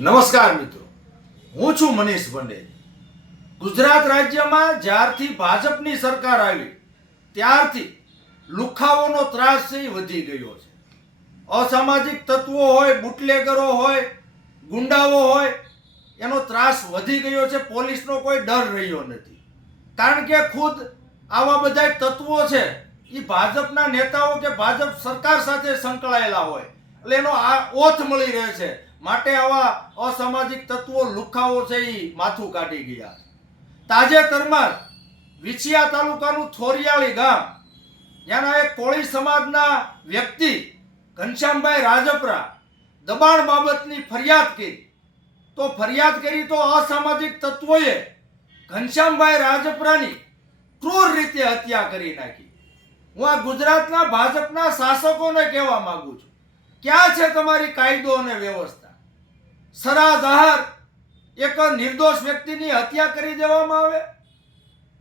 નમસ્કાર મિત્રો. હું છું મનીષ પંડે ગુજરાત રાજ્યમાં જ્યારથી ભાજપની સરકાર આવી, ત્યારથી લુખાઓનો ત્રાસ છે વધી ગયો છે. અસામાજિક તત્વો હોય, બુટલેગરો હોય, ગુંડાઓ હોય, એનો ત્રાસ વધી ગયો છે, પોલીસનો કોઈ ડર રહ્યો નથી. કારણ કે ખુદ આવા બધા તત્વો છે, એ ભાજપના નેતાઓ કે ભાજપ સરકાર સાથે સંકળાયેલા હોય, એટલે એનો આ ઓથ મળી રહે છે. માટે આવા અસામાજિક તત્વો લુખાઓ છે એ માથું કાઢી ગયા. તાજેતરમાં જ વિછિયા તાલુકાનું થોરિયાળી ગામ જ્યાંના એક કોળી સમાજના વ્યક્તિ ઘનશ્યામભાઈ રાજપરા દબાણ બાબતની ફરિયાદ કરી. તો ફરિયાદ કરી તો અસામાજિક તત્વોએ ઘનશ્યામભાઈ રાજપરાની ક્રૂર રીતે હત્યા કરી નાખી. હું આ ગુજરાતના ભાજપના શાસકોને કહેવા માંગુ છું, ક્યાં છે તમારી કાયદો અને વ્યવસ્થા? સરાજાહર એક નિર્દોષ વ્યક્તિની હત્યા કરી દેવામાં આવે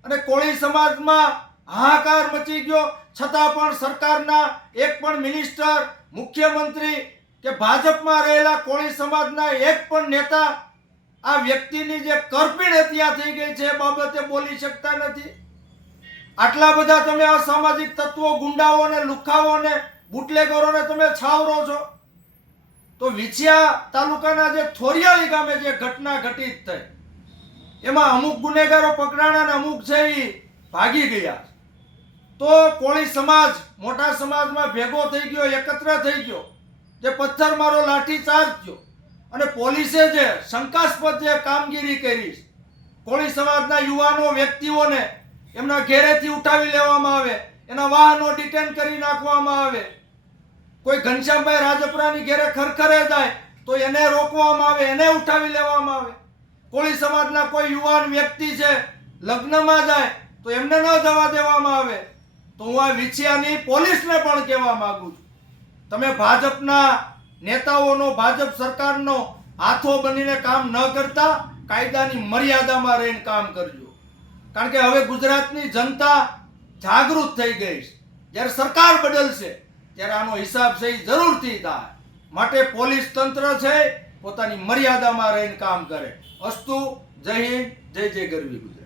અને કોળી સમાજમાં હાહાકાર મચી ગયો. છતાં પણ સરકારના એક પણ મિનિસ્ટર, મુખ્યમંત્રી કે ભાજપમાં રહેલા કોળી સમાજના એક પણ નેતા આ વ્યક્તિની જે કરપીણ હત્યા થઈ ગઈ છે એ બાબતે બોલી શકતા નથી. આટલા બધા તમે અસામાજિક તત્વો ગુંડાઓને લુખાઓને બુટલેગરોને તમે છાવરો છો. તો વિછિયા તાલુકાના જે થોરિયાળી ગામે જે ઘટના ઘટિત થઈ, એમાં અમુક ગુનેગારો પકડાણા અને અમુક છે એ ભાગી ગયા. તો કોળી સમાજ, મોટા સમાજમાં ભેગો થઈ ગયો, એકત્ર થઈ ગયો, જે પથ્થરમારો લાઠી ચાર્જ થયો. અને પોલીસે જે શંકાસ્પદ જે કામગીરી કરી કોળી સમાજના યુવાનો, વ્યક્તિઓને એમના ઘેરેથી ઉઠાવી લેવામાં આવે, એના વાહનો ડિટેન કરી નાખવામાં આવે કોઈ ઘનશ્યામભાઈ રાજપરાની ઘેરે ખરખરે જાય, તો એને રોકવામાં આવે, એને ઉઠાવી લેવામાં આવે. કોળી સમાજના કોઈ યુવાન વ્યક્તિ છે, લગ્નમાં જાય, તો એમને ન જવા દેવામાં આવે. તો હું આ વિછિયાની પોલીસને પણ કહેવા માંગુ છું. તમે ભાજપના નેતાઓનો, ભાજપ સરકારનો હાથો બનીને કામ ન કરતા, કાયદાની મર્યાદામાં રહીને કામ કરજો. કારણ કે હવે ગુજરાતની જનતા જાગૃત થઈ ગઈ છે. જ્યારે સરકાર બદલશે ત્યારે આનો હિસાબ છે એ જરૂરથી થાય. માટે પોલીસ તંત્ર છે, પોતાની મર્યાદામાં રહીને કામ કરે. અસ્તુ, જય હિન્દ, જય જય ગરવી ગુજરાત.